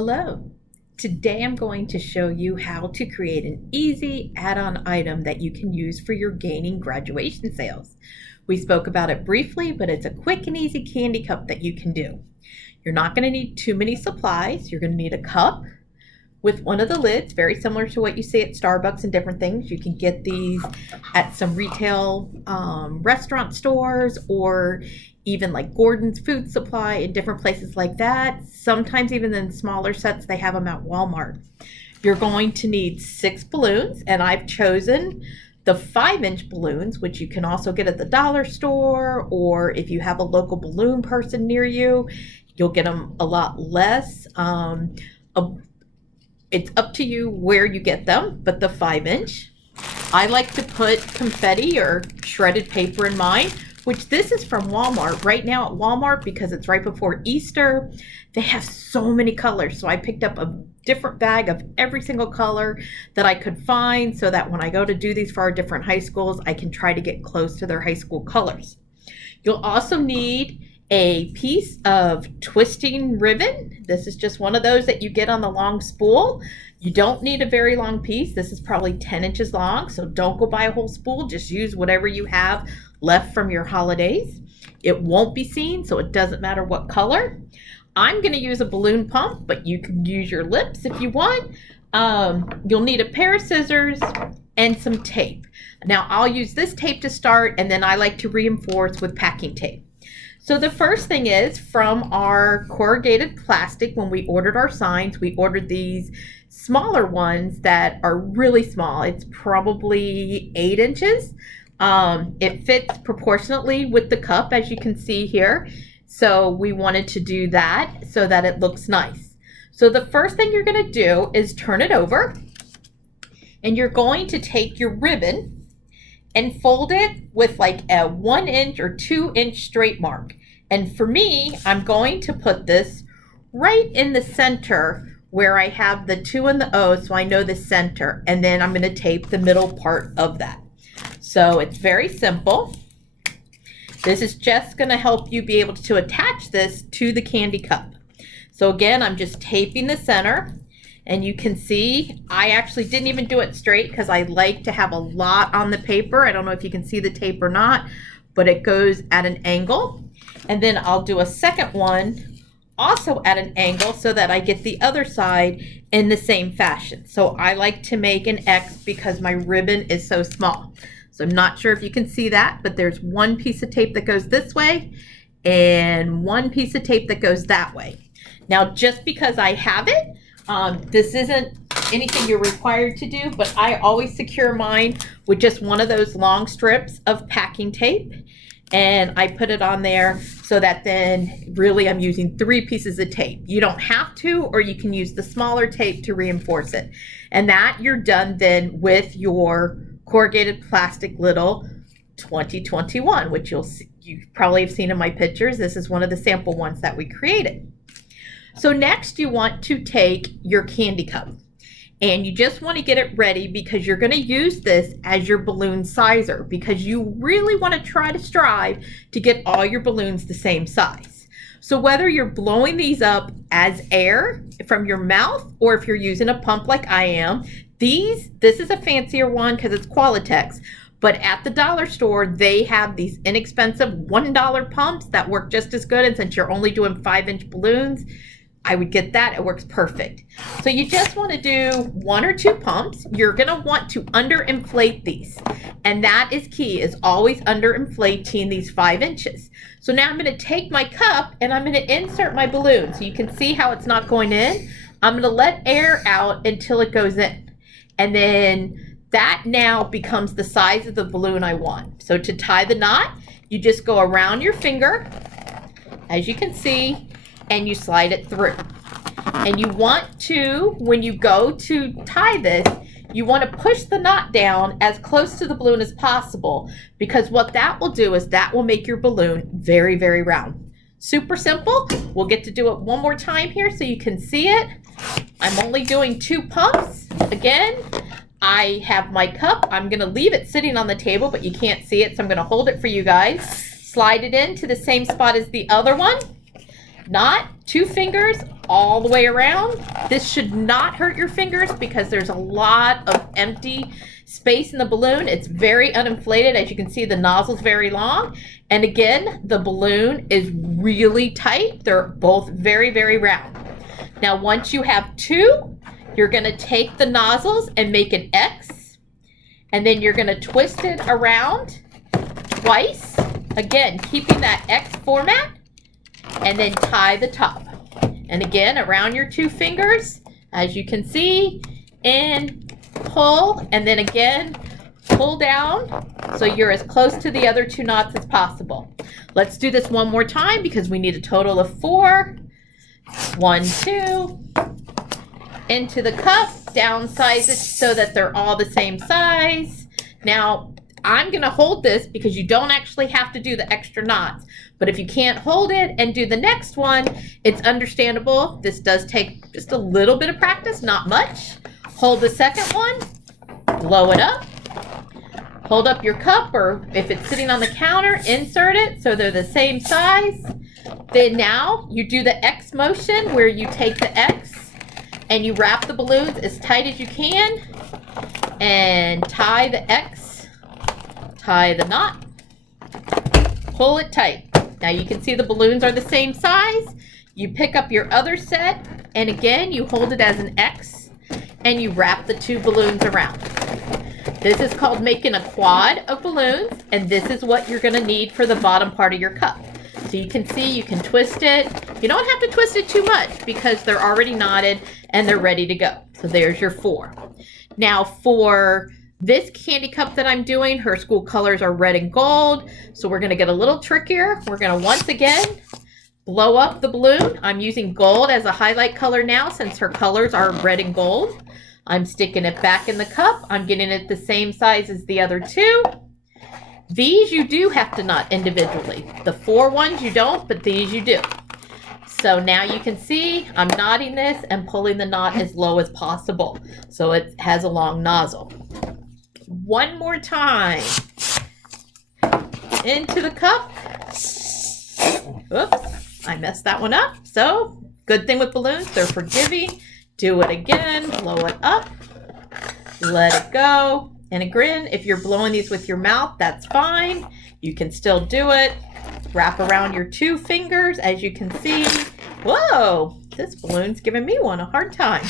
Hello. Today I'm going to show you how to create an easy add-on item that you can use for your gaining graduation sales. We spoke about it briefly, but it's a quick and easy candy cup that you can do. You're not going to need too many supplies. You're going to need a cup with one of the lids, very similar to what you see at Starbucks and different things. You can get these at some retail restaurant stores, or even like Gordon's Food Supply and different places like that. Sometimes even in smaller sets, they have them at Walmart. You're going to need 6 balloons, and I've chosen the 5-inch balloons, which you can also get at the dollar store, or if you have a local balloon person near you, you'll get them a lot less. It's up to you where you get them, but the 5-inch. I like to put confetti or shredded paper in mine, which this is from Walmart. Right now at Walmart, because it's right before Easter, they have so many colors. So I picked up a different bag of every single color that I could find, so that when I go to do these for our different high schools, I can try to get close to their high school colors. You'll also need a piece of twisting ribbon. This is just one of those that you get on the long spool. You don't need a very long piece. This is probably 10 inches long, so don't go buy a whole spool. Just use whatever you have left from your holidays. It won't be seen, so it doesn't matter what color. I'm going to use a balloon pump, but you can use your lips if you want. You'll need a pair of scissors and some tape. Now I'll use this tape to start, and then I like to reinforce with packing tape. So the first thing is, from our corrugated plastic, when we ordered our signs, we ordered these smaller ones that are really small. It's probably 8 inches. It fits proportionately with the cup, as you can see here. So we wanted to do that so that it looks nice. So the first thing you're going to do is turn it over, and you're going to take your ribbon and fold it with like a 1 inch or 2 inch straight mark. And for me, I'm going to put this right in the center where I have the 2 and the O, so I know the center. And then I'm going to tape the middle part of that. So it's very simple. This is just going to help you be able to attach this to the candy cup. So again, I'm just taping the center. And you can see, I actually didn't even do it straight because I like to have a lot on the paper. I don't know if you can see the tape or not, but it goes at an angle. And then I'll do a second one also at an angle so that I get the other side in the same fashion. So I like to make an X because my ribbon is so small. So I'm not sure if you can see that, but there's one piece of tape that goes this way and one piece of tape that goes that way. Now, just because I have it, this isn't anything you're required to do, but I always secure mine with just one of those long strips of packing tape. And I put it on there so that then really I'm using 3 pieces of tape. You don't have to, or you can use the smaller tape to reinforce it. And that you're done then with your corrugated plastic little 2021, which you probably have seen in my pictures. This is one of the sample ones that we created. So next you want to take your candy cup, and you just want to get it ready because you're going to use this as your balloon sizer, because you really want to try to strive to get all your balloons the same size. So whether you're blowing these up as air from your mouth, or if you're using a pump like I am, this is a fancier one because it's Qualitex. But at the dollar store, they have these inexpensive $1 pumps that work just as good. And since you're only doing 5-inch balloons, I would get that. It works perfect. So you just want to do 1 or 2 pumps. You're going to want to underinflate these. And that is key, is always underinflating these 5 inches. So now I'm going to take my cup and I'm going to insert my balloon. So you can see how it's not going in. I'm going to let air out until it goes in. And then that now becomes the size of the balloon I want. So to tie the knot, you just go around your finger, as you can see, and you slide it through. And you want to, when you go to tie this, you want to push the knot down as close to the balloon as possible, because what that will do is that will make your balloon very, very round. Super simple. We'll get to do it one more time here so you can see it. I'm only doing 2 pumps. Again, I have my cup. I'm going to leave it sitting on the table, but you can't see it, so I'm going to hold it for you guys. Slide it into the same spot as the other one. Knot, 2 fingers all the way around. This should not hurt your fingers because there's a lot of empty space in the balloon. It's very uninflated. As you can see, the nozzle's very long. And again, the balloon is really tight. They're both very, very round. Now, once you have two, you're gonna take the nozzles and make an X, and then you're gonna twist it around twice. Again, keeping that X format, and then tie the top. And again, around your two fingers, as you can see, and pull, and then again, pull down so you're as close to the other two knots as possible. Let's do this one more time because we need a total of 4. 1, 2, into the cup, downsize it so that they're all the same size. Now, I'm gonna hold this because you don't actually have to do the extra knots, but if you can't hold it and do the next one, it's understandable. This does take just a little bit of practice, not much. Hold the second one, blow it up, hold up your cup, or if it's sitting on the counter, insert it so they're the same size. Then now you do the X motion where you take the X and you wrap the balloons as tight as you can and tie the X, tie the knot, pull it tight. Now you can see the balloons are the same size. You pick up your other set and again you hold it as an X and you wrap the two balloons around. This is called making a quad of balloons, and this is what you're gonna need for the bottom part of your cup. So you can see, you can twist it. You don't have to twist it too much because they're already knotted and they're ready to go. So there's your 4. Now for this candy cup that I'm doing, her school colors are red and gold. So we're gonna get a little trickier. We're gonna once again blow up the balloon. I'm using gold as a highlight color now since her colors are red and gold. I'm sticking it back in the cup. I'm getting it the same size as the other two. These you do have to knot individually. The 4 ones you don't, but these you do. So now you can see I'm knotting this and pulling the knot as low as possible so it has a long nozzle. One more time. Into the cup. Oops, I messed that one up. So good thing with balloons, they're forgiving. Do it again, blow it up, let it go. And again, if you're blowing these with your mouth, that's fine. You can still do it. Wrap around your 2 fingers, as you can see. Whoa, this balloon's giving me a hard time.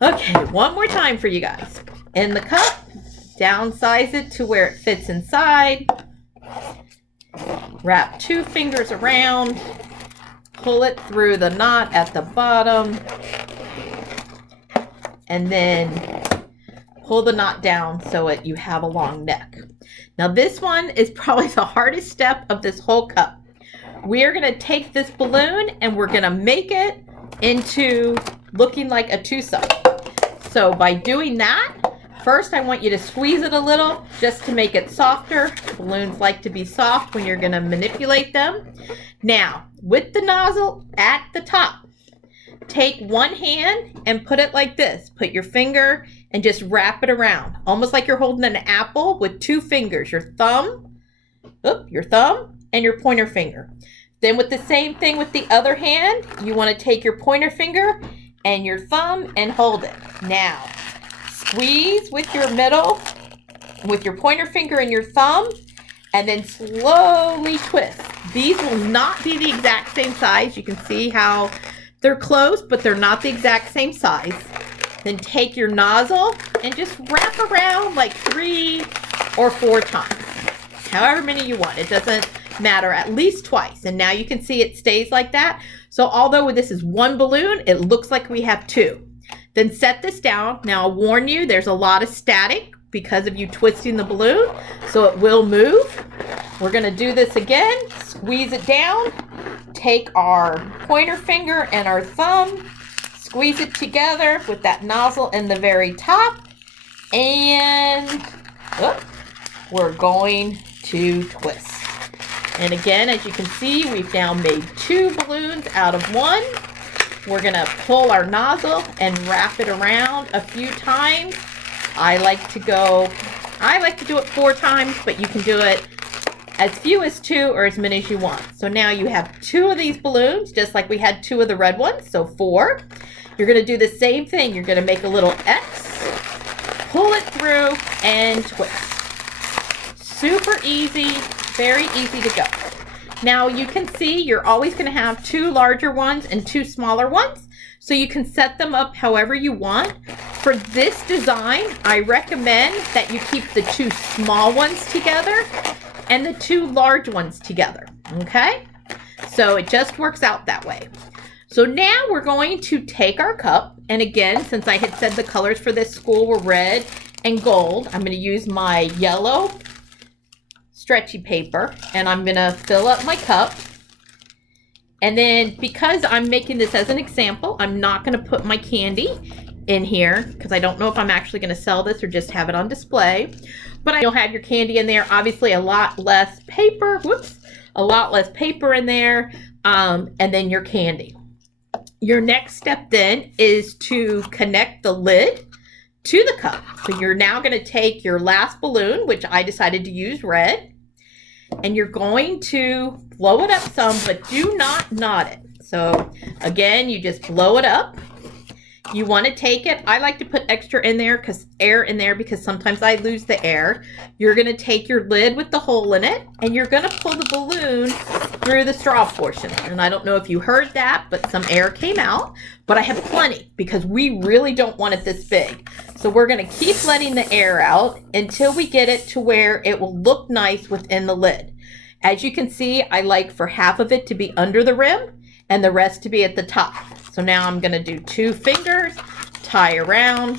Okay, one more time for you guys. In the cup, downsize it to where it fits inside. Wrap 2 fingers around, pull it through the knot at the bottom, and then pull the knot down so you have a long neck. Now this one is probably the hardest step of this whole cup. We are gonna take this balloon and we're gonna make it into looking like a two-side. So by doing that, first I want you to squeeze it a little just to make it softer. Balloons like to be soft when you're gonna manipulate them. Now, with the nozzle at the top, take one hand and put it like this. Put your finger and just wrap it around, almost like you're holding an apple with 2 fingers, your thumb and your pointer finger. Then with the same thing with the other hand, you want to take your pointer finger and your thumb and hold it. Now, squeeze with your middle, with your pointer finger and your thumb, and then slowly twist. These will not be the exact same size. You can see how they're close, but they're not the exact same size. Then take your nozzle and just wrap around like 3 or 4 times. However many you want, it doesn't matter, at least twice. And now you can see it stays like that. So although this is 1 balloon, it looks like we have 2. Then set this down. Now I'll warn you, there's a lot of static because of you twisting the balloon, so it will move. We're gonna do this again, squeeze it down, take our pointer finger and our thumb, squeeze it together with that nozzle in the very top, and we're going to twist. And again, as you can see, we've now made 2 balloons out of 1. We're gonna pull our nozzle and wrap it around a few times. I like to do it 4 times, but you can do it as few as 2 or as many as you want. So now you have 2 of these balloons, just like we had 2 of the red ones, so 4. You're gonna do the same thing. You're gonna make a little X, pull it through, and twist. Super easy, very easy to go. Now you can see you're always gonna have 2 larger ones and 2 smaller ones, so you can set them up however you want. For this design, I recommend that you keep the 2 small ones together and the 2 large ones together, okay? So it just works out that way. So now we're going to take our cup, and again, since I had said the colors for this school were red and gold, I'm gonna use my yellow stretchy paper, and I'm gonna fill up my cup. And then because I'm making this as an example, I'm not gonna put my candy in here because I don't know if I'm actually gonna sell this or just have it on display. But you'll have your candy in there, obviously a lot less paper, a lot less paper in there, and then your candy. Your next step then is to connect the lid to the cup. So you're now gonna take your last balloon, which I decided to use red, and you're going to blow it up some, but do not knot it. So again, you just blow it up. You want to take it, I like to put extra in there, air in there, because sometimes I lose the air. You're going to take your lid with the hole in it, and you're going to pull the balloon through the straw portion. And I don't know if you heard that, but some air came out, but I have plenty because we really don't want it this big. So we're going to keep letting the air out until we get it to where it will look nice within the lid. As you can see, I like for half of it to be under the rim and the rest to be at the top. So now I'm gonna do 2 fingers, tie around,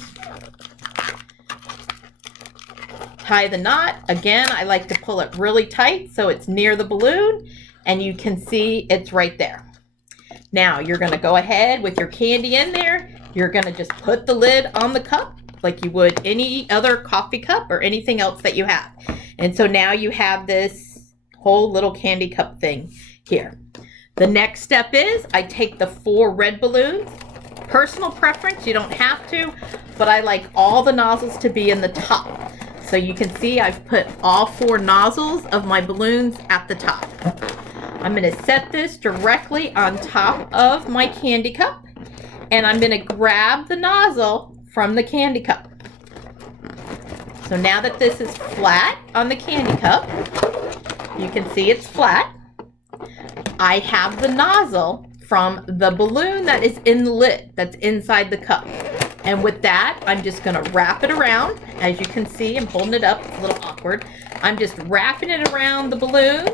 tie the knot. Again, I like to pull it really tight so it's near the balloon, and you can see it's right there. Now you're gonna go ahead with your candy in there. You're gonna just put the lid on the cup like you would any other coffee cup or anything else that you have. And so now you have this whole little candy cup thing here. The next step is I take the 4 red balloons. Personal preference, you don't have to, but I like all the nozzles to be in the top. So you can see I've put all 4 nozzles of my balloons at the top. I'm gonna set this directly on top of my candy cup, and I'm gonna grab the nozzle from the candy cup. So now that this is flat on the candy cup, you can see it's flat. I have the nozzle from the balloon that is in the lid, that's inside the cup. And with that, I'm just gonna wrap it around. As you can see, I'm holding it up, it's a little awkward. I'm just wrapping it around the balloons.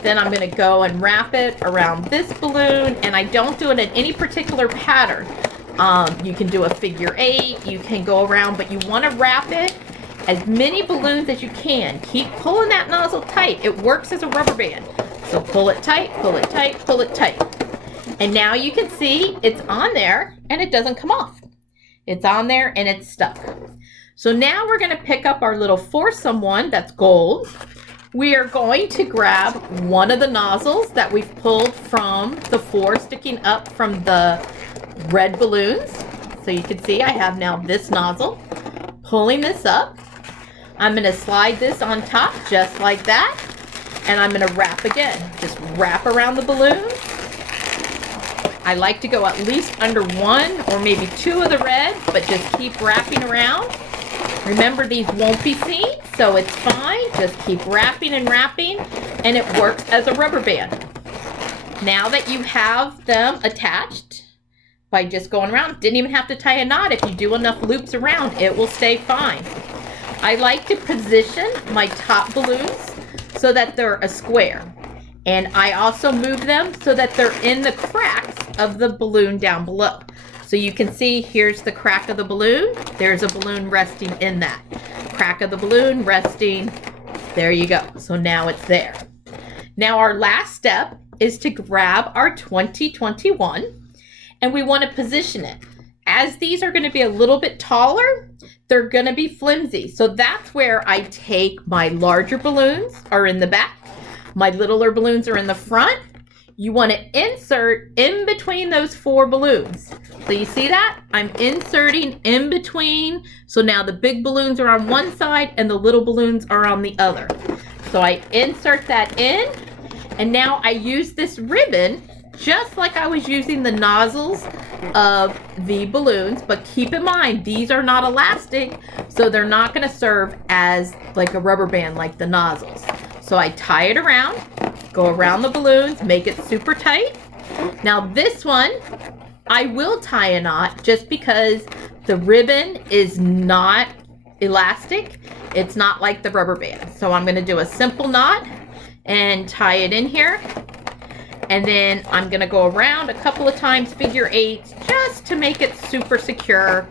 Then I'm gonna go and wrap it around this balloon, and I don't do it in any particular pattern. You can do a figure 8, you can go around, but you wanna wrap it as many balloons as you can. Keep pulling that nozzle tight. It works as a rubber band. So pull it tight, pull it tight, pull it tight. And now you can see it's on there and it doesn't come off. It's on there and it's stuck. So now we're gonna pick up our little foursome one that's gold. We are going to grab one of the nozzles that we've pulled from the 4 sticking up from the red balloons. So you can see I have now this nozzle. Pulling this up. I'm gonna slide this on top just like that. And I'm gonna wrap again. Just wrap around the balloon. I like to go at least under 1 or maybe 2 of the red, but just keep wrapping around. Remember, these won't be seen, so it's fine. Just keep wrapping and wrapping, and it works as a rubber band. Now that you have them attached by just going around, didn't even have to tie a knot. If you do enough loops around, it will stay fine. I like to position my top balloons so that they're a square. And I also move them so that they're in the cracks of the balloon down below. So you can see here's the crack of the balloon. There's a balloon resting in that. Crack of the balloon resting. There you go. So now it's there. Now our last step is to grab our 2021 and we want to position it. As these are going to be a little bit taller, they're going to be flimsy. So that's where I take my larger balloons are in the back. My littler balloons are in the front. You want to insert in between those 4 balloons. So you see that? I'm inserting in between. So now the big balloons are on one side and the little balloons are on the other. So I insert that in, and now I use this ribbon just like I was using the nozzles of the balloons, but keep in mind, these are not elastic, so they're not gonna serve as like a rubber band like the nozzles. So I tie it around, go around the balloons, make it super tight. Now this one, I will tie a knot just because the ribbon is not elastic. It's not like the rubber band. So I'm gonna do a simple knot and tie it in here. And then I'm gonna go around a couple of times, figure eights, just to make it super secure.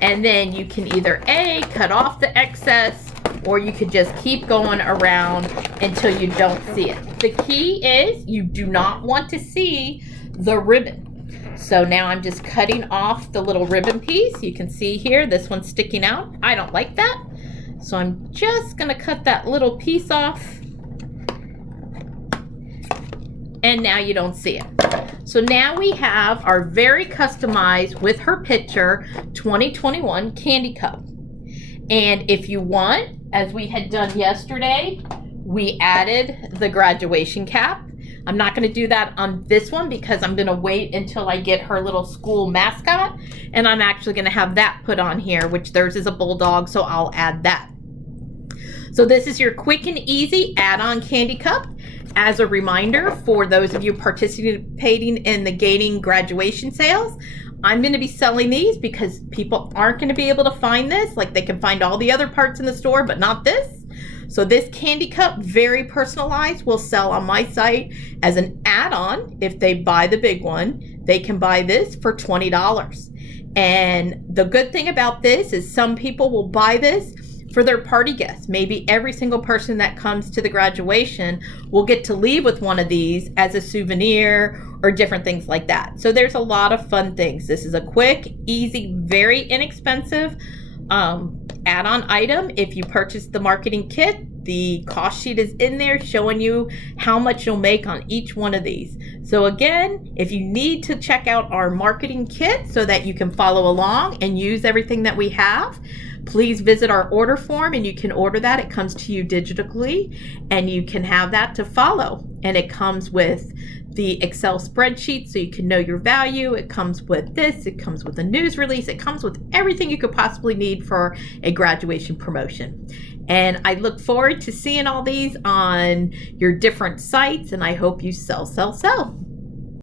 And then you can either A, cut off the excess, or you could just keep going around until you don't see it. The key is you do not want to see the ribbon. So now I'm just cutting off the little ribbon piece. You can see here, this one's sticking out. I don't like that. So I'm just gonna cut that little piece off. And now you don't see it. So now we have our very customized with her picture 2021 candy cup. And if you want, as we had done yesterday, we added the graduation cap. I'm not gonna do that on this one because I'm gonna wait until I get her little school mascot, and I'm actually gonna have that put on here, which theirs is a bulldog, so I'll add that. So this is your quick and easy add-on candy cup. As a reminder, for those of you participating in the Gaining graduation sales, I'm going to be selling these because people aren't going to be able to find this. Like, they can find all the other parts in the store, but not this. So this candy cup, very personalized, will sell on my site as an add-on. If they buy the big one, they can buy this for $20. And the good thing about this is some people will buy this for their party guests. Maybe every single person that comes to the graduation will get to leave with one of these as a souvenir or different things like that. So there's a lot of fun things. This is a quick, easy, very inexpensive add-on item. If you purchase the marketing kit, the cost sheet is in there showing you how much you'll make on each one of these. So again, if you need to check out our marketing kit so that you can follow along and use everything that we have, please visit our order form and you can order that. It comes to you digitally and you can have that to follow. And it comes with the Excel spreadsheet so you can know your value. It comes with this, it comes with a news release, it comes with everything you could possibly need for a graduation promotion. And I look forward to seeing all these on your different sites, and I hope you sell, sell, sell.